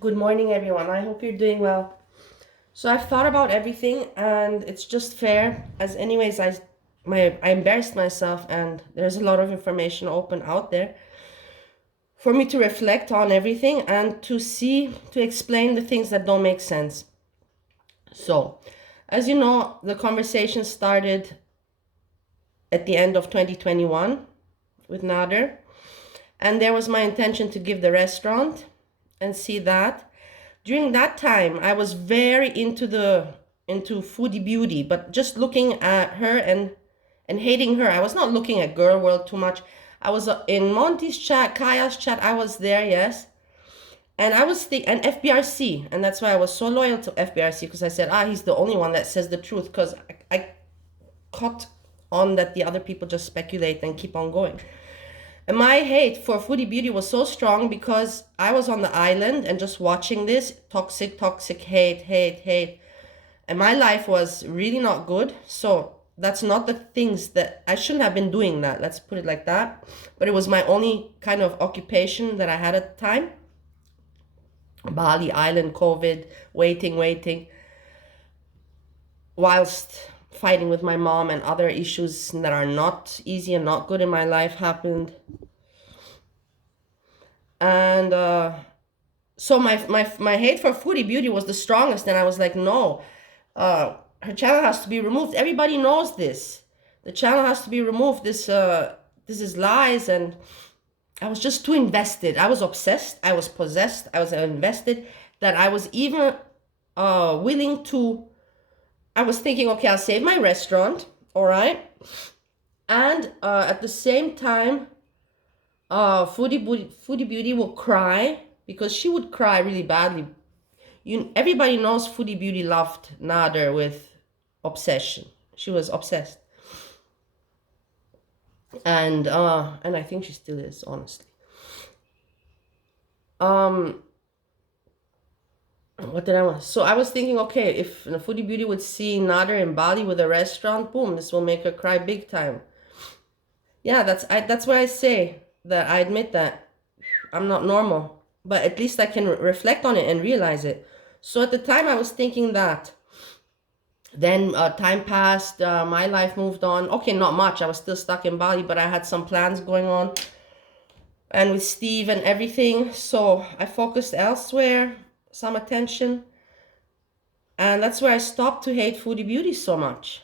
Good morning, everyone. I hope you're doing well. So I've thought about everything, and it's just fair. As anyways, I embarrassed myself, and there's a lot of information open out there for me to reflect on everything and to explain the things that don't make sense. So, as you know, the conversation started at the end of 2021 with Nader, and there was my intention to give the restaurant and see that. During that time, I was very into foodie beauty, but just looking at her and hating her. I was not looking at girl world too much. I was in Monty's chat, Kaya's chat. I was there, yes, and I was and FBRC, and that's why I was so loyal to FBRC, because I said, he's the only one that says the truth, because I caught on that the other people just speculate and keep on going. And my hate for foodie beauty was so strong because I was on the island and just watching this toxic hate. And my life was really not good. So that's not the things that I shouldn't have been doing that. Let's put it like that. But it was my only kind of occupation that I had at the time. Bali island, COVID, waiting. Whilst fighting with my mom and other issues that are not easy and not good in my life happened. And so my hate for foodie beauty was the strongest, and I was like, no, her channel has to be removed. Everybody knows this. The channel has to be removed. This is lies. And I was just too invested. I was obsessed. I was possessed. I was invested, that I was even willing to. I was thinking, okay, I'll save my restaurant, all right, and at the same time, foodie beauty will cry, because she would cry really badly. Everybody knows foodie beauty loved Nader with obsession. She was obsessed, and I think she still is, honestly. What did I want? So I was thinking, okay, if the foodie beauty would see Nader in Bali with a restaurant, boom, this will make her cry big time. Yeah, that's why I say that I admit that I'm not normal, but at least I can reflect on it and realize it. So at the time I was thinking that. Then time passed, my life moved on. Okay, not much. I was still stuck in Bali, but I had some plans going on, and with Steve and everything. So I focused elsewhere, some attention. And that's where I stopped to hate foodie beauty so much.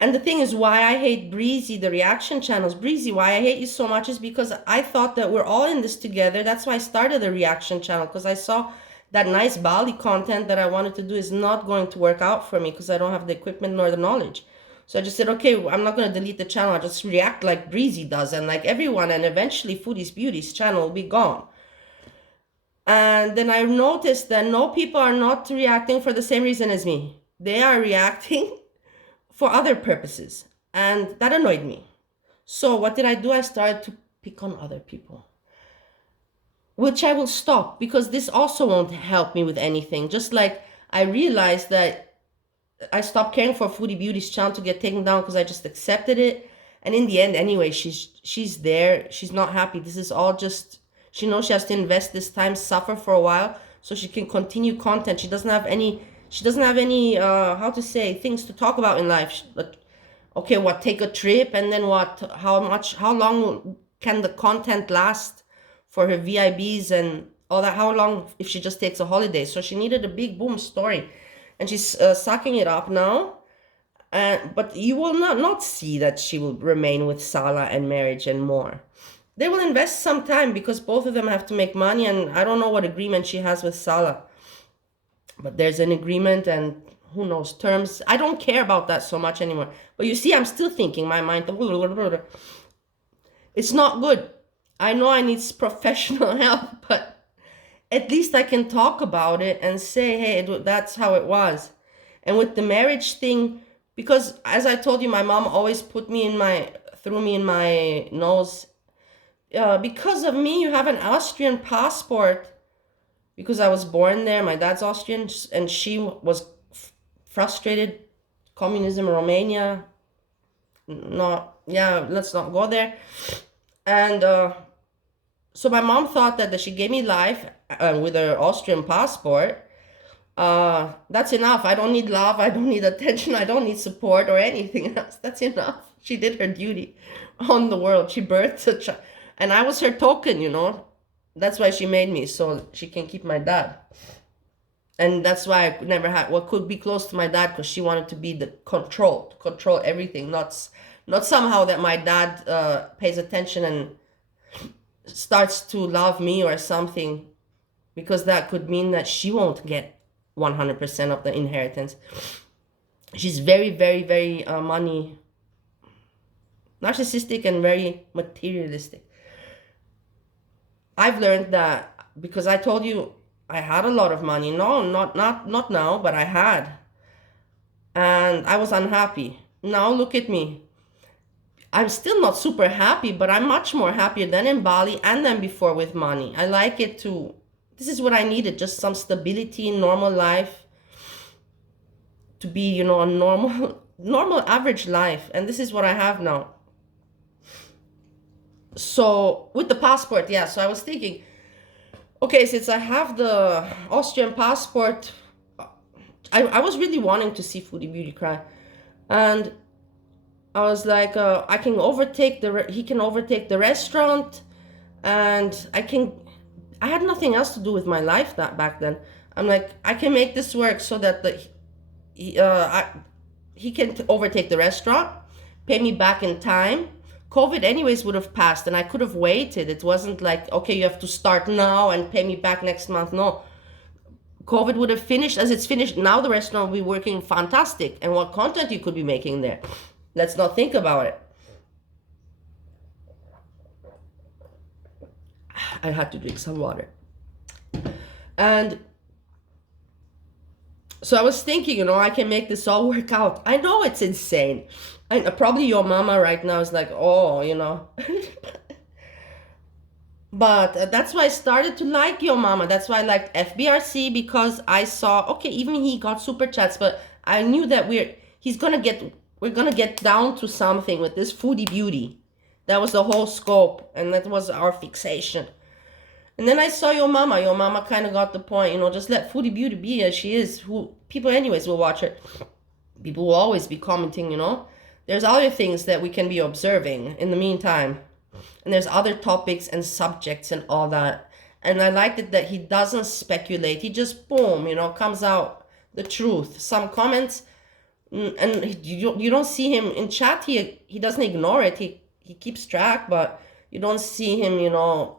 And the thing is, why I hate Breezy, the reaction channels. Breezy, why I hate you so much is because I thought that we're all in this together. That's why I started the reaction channel, because I saw that nice Bali content that I wanted to do is not going to work out for me, because I don't have the equipment nor the knowledge. So I just said, okay, I'm not going to delete the channel. I'll just react like Breezy does and like everyone. And eventually Foodie's Beauty's channel will be gone. And then I noticed that no, people are not reacting for the same reason as me. They are reacting for other purposes. And that annoyed me. So what did I do? I started to pick on other people, which I will stop, because this also won't help me with anything. Just like I realized that I stopped caring for Foodie Beauty's channel to get taken down, because I just accepted it. And in the end, anyway, she's there. She's not happy. This is all just, she knows she has to invest this time, suffer for a while, so she can continue content. She doesn't have any, how to say, things to talk about in life. Okay, what, take a trip, and then what, how long can the content last for her VIBs and all that? How long if she just takes a holiday? So she needed a big boom story, and she's sucking it up now. But you will not see that she will remain with Salah and marriage and more. They will invest some time, because both of them have to make money, and I don't know what agreement she has with Salah. But there's an agreement, and who knows terms. I don't care about that so much anymore. But you see, I'm still thinking, my mind, it's not good. I know I need professional help, but at least I can talk about it and say, hey, that's how it was. And with the marriage thing, because as I told you, my mom always threw me in my nose. Because of me, you have an Austrian passport, because I was born there. My dad's Austrian, and she was frustrated. Communism, Romania. Let's not go there. And So my mom thought that she gave me life with her Austrian passport. That's enough. I don't need love. I don't need attention. I don't need support or anything else. That's enough. She did her duty on the world. She birthed a child. And I was her token, you know. That's why she made me, so she can keep my dad. And that's why I never had what could be close to my dad, because she wanted to be the to control everything, not somehow that my dad pays attention and starts to love me or something, because that could mean that she won't get 100% of the inheritance. She's very, very, very money narcissistic and very materialistic. I've learned that because I told you I had a lot of money. No, not now, but I had. And I was unhappy. Now look at me. I'm still not super happy, but I'm much more happier than in Bali and than before with money. I like it too. This is what I needed, just some stability in normal life. To be, you know, a normal average life. And this is what I have now. So with the passport, yeah, so I was thinking, okay, since I have the Austrian passport, I was really wanting to see Foodie Beauty cry. And I was like, I can overtake he can overtake the restaurant, and I had nothing else to do with my life back then. I'm like, I can make this work so that he can overtake the restaurant, pay me back in time. COVID anyways would have passed and I could have waited. It wasn't like, okay, you have to start now and pay me back next month. No. COVID would have finished as it's finished. Now the restaurant will be working fantastic. And what content you could be making there. Let's not think about it. I had to drink some water. And so I was thinking, you know, I can make this all work out. I know it's insane. And probably your mama right now is like, oh, you know. But that's why I started to like your mama. That's why I liked FBRC, because I saw, okay, even he got super chats, but I knew that we're gonna get down to something with this Foodie Beauty. That was the whole scope, and that was our fixation. And then I saw your mama. Your mama kind of got the point, you know, just let Foodie Beauty be as she is. Who people anyways will watch her. People will always be commenting, you know. There's other things that we can be observing in the meantime. And there's other topics and subjects and all that. And I liked it that he doesn't speculate. He just, boom, you know, comes out the truth. Some comments, and you don't see him in chat. He doesn't ignore it. He keeps track, but you don't see him, you know,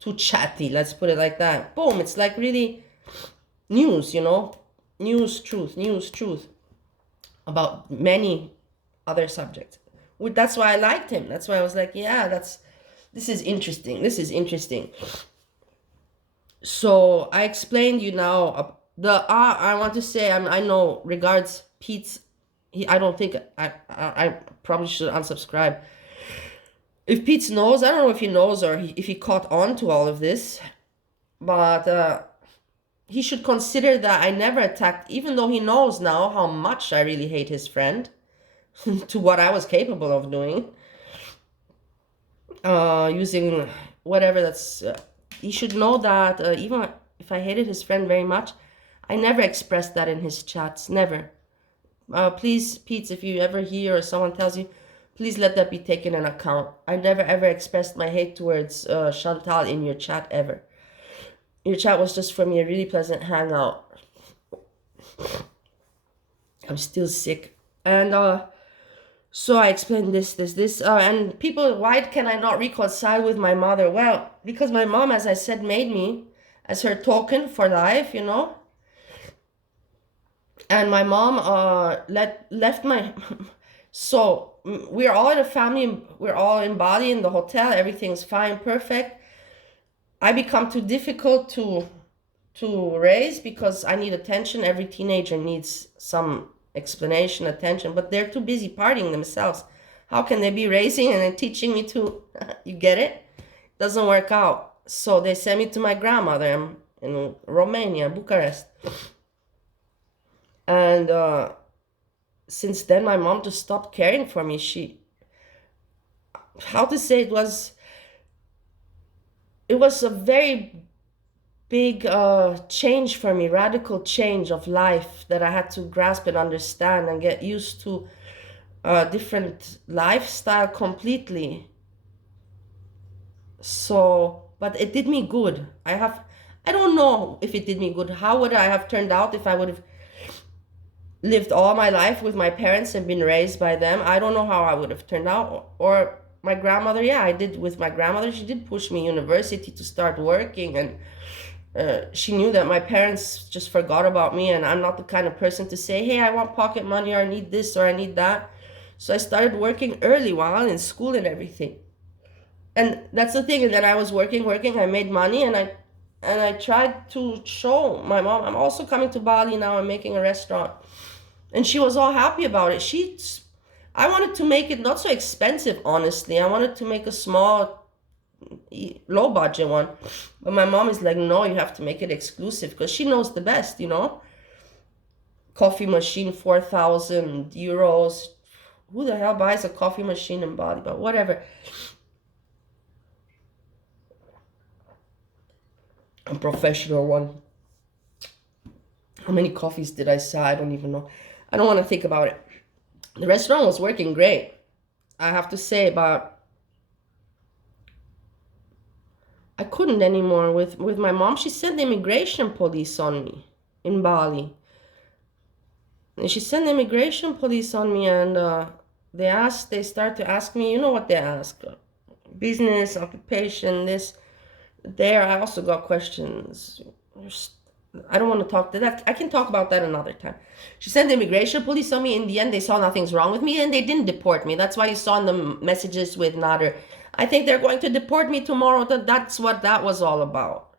too chatty. Let's put it like that. Boom, it's like really news, you know. News, truth. About many other subjects. That's why I liked him. That's why I was like, yeah, this is interesting. So I explained you now I want to say, I know regards Pete's, I don't think I probably should unsubscribe. If Pete knows, I don't know if he knows or if he caught on to all of this, but he should consider that I never attacked, even though he knows now how much I really hate his friend, to what I was capable of doing, using whatever that's, he should know that even if I hated his friend very much, I never expressed that in his chats, never. Please, Pete, if you ever hear or someone tells you, please let that be taken into account. I never ever expressed my hate towards Chantal in your chat ever. Your chat was just for me a really pleasant hangout. I'm still sick. And so I explained this. And people, why can I not reconcile with my mother? Well, because my mom, as I said, made me as her token for life, you know. And my mom left my... So we're all in a family. We're all in Bali in the hotel. Everything's fine, perfect. I become too difficult to raise because I need attention. Every teenager needs some explanation, attention, but they're too busy partying themselves. How can they be raising and then teaching me to, you get it? Doesn't work out. So they sent me to my grandmother in Romania, Bucharest. And since then, my mom just stopped caring for me. How to say, it was it was a very big change for me, radical change of life that I had to grasp and understand and get used to a different lifestyle completely. So, but it did me good. I don't know if it did me good. How would I have turned out if I would have lived all my life with my parents and been raised by them? I don't know how I would have turned out. Or my grandmother, yeah, I did with my grandmother. She did push me university to start working, and she knew that my parents just forgot about me, and I'm not the kind of person to say, hey, I want pocket money, or I need this, or I need that. So I started working early while in school and everything. And that's the thing. And then I was working, I made money, and I tried to show my mom, I'm also coming to Bali now, I'm making a restaurant. And she was all happy about it. I wanted to make it not so expensive, honestly. I wanted to make a small, low budget one. But my mom is like, no, you have to make it exclusive, because she knows the best, you know. Coffee machine, 4,000 euros. Who the hell buys a coffee machine in Bali? But whatever. A professional one. How many coffees did I sell? I don't even know. I don't want to think about it. The restaurant was working great, I have to say, but I couldn't anymore with my mom. She sent the immigration police on me in Bali. And she sent the immigration police on me, and they start to ask me, you know what they ask? Business, occupation, this, there. I also got questions. I don't want to talk to that. I can talk about that another time. She sent the immigration police on me. In the end, they saw nothing's wrong with me, and they didn't deport me. That's why you saw in the messages with Nader, I think they're going to deport me tomorrow. That's what that was all about.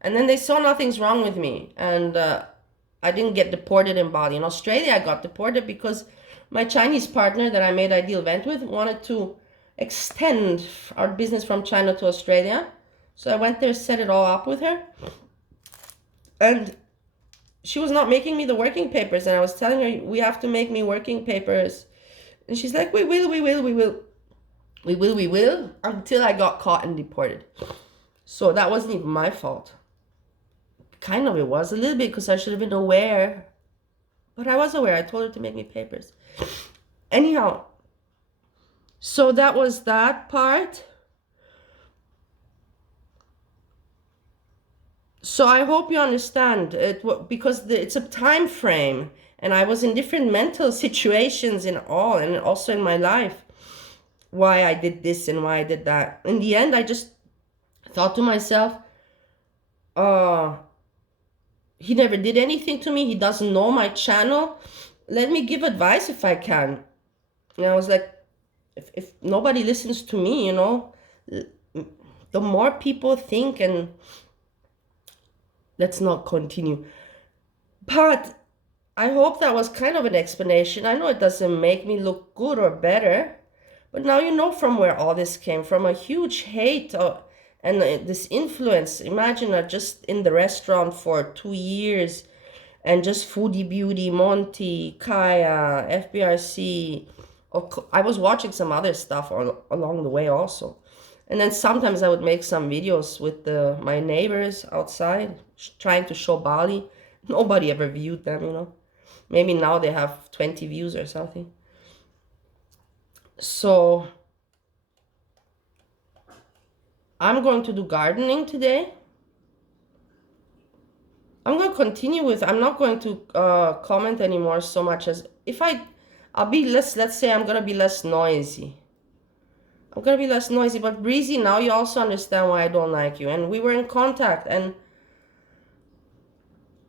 And then they saw nothing's wrong with me, and I didn't get deported in Bali. In Australia, I got deported because my Chinese partner that I made Ideal Vent with wanted to extend our business from China to Australia. So I went there, set it all up with her. And she was not making me the working papers. And I was telling her, we have to make me working papers. And she's like, we will, until I got caught and deported. So that wasn't even my fault. Kind of it was, a little bit, because I should have been aware. But I was aware. I told her to make me papers. Anyhow, so that was that part. So I hope you understand it, because it's a time frame, and I was in different mental situations and also in my life, why I did this and why I did that. In the end, I just thought to myself, he never did anything to me. He doesn't know my channel. Let me give advice if I can. And I was like, if nobody listens to me, you know, the more people think, and let's not continue. But I hope that was kind of an explanation. I know it doesn't make me look good or better, but now you know from where all this came from. A huge hate and this influence. Imagine just in the restaurant for 2 years, and just Foodie Beauty, Monty, Kaya, FBRC. I was watching some other stuff along the way also. And then sometimes I would make some videos with my neighbors outside, trying to show Bali. Nobody ever viewed them, you know. Maybe now they have 20 views or something. So I'm going to do gardening today. I'm going to continue with, I'm not going to comment anymore so much as, I'll be less, let's say I'm going to be less noisy. I'm going to be less noisy, but Breezy, now you also understand why I don't like you. And we were in contact, and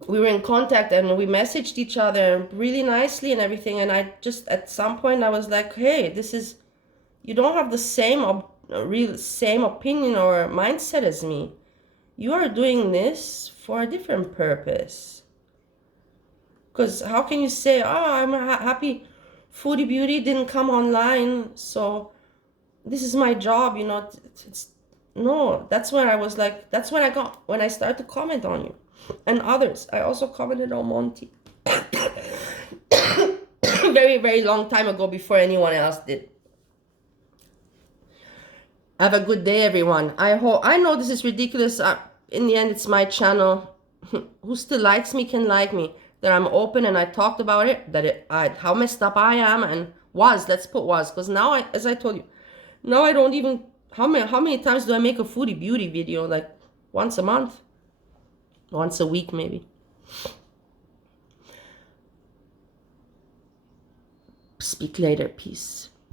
we messaged each other really nicely and everything. And I just, at some point, I was like, hey, you don't have the same opinion or mindset as me. You are doing this for a different purpose. Because how can you say, oh, I'm happy Foodie Beauty didn't come online, so this is my job, you know. No, that's when I was like, that's when I started to comment on you and others. I also commented on Monty very, very long time ago, before anyone else did. Have a good day, everyone. I know this is ridiculous. In the end, it's my channel. Who still likes me can like me. That I'm open and I talked about it. How messed up I am and was. Let's put was, because now as I told you, now I don't even. How many times do I make a foodie beauty video? Like once a month, once a week maybe. Speak later. Peace.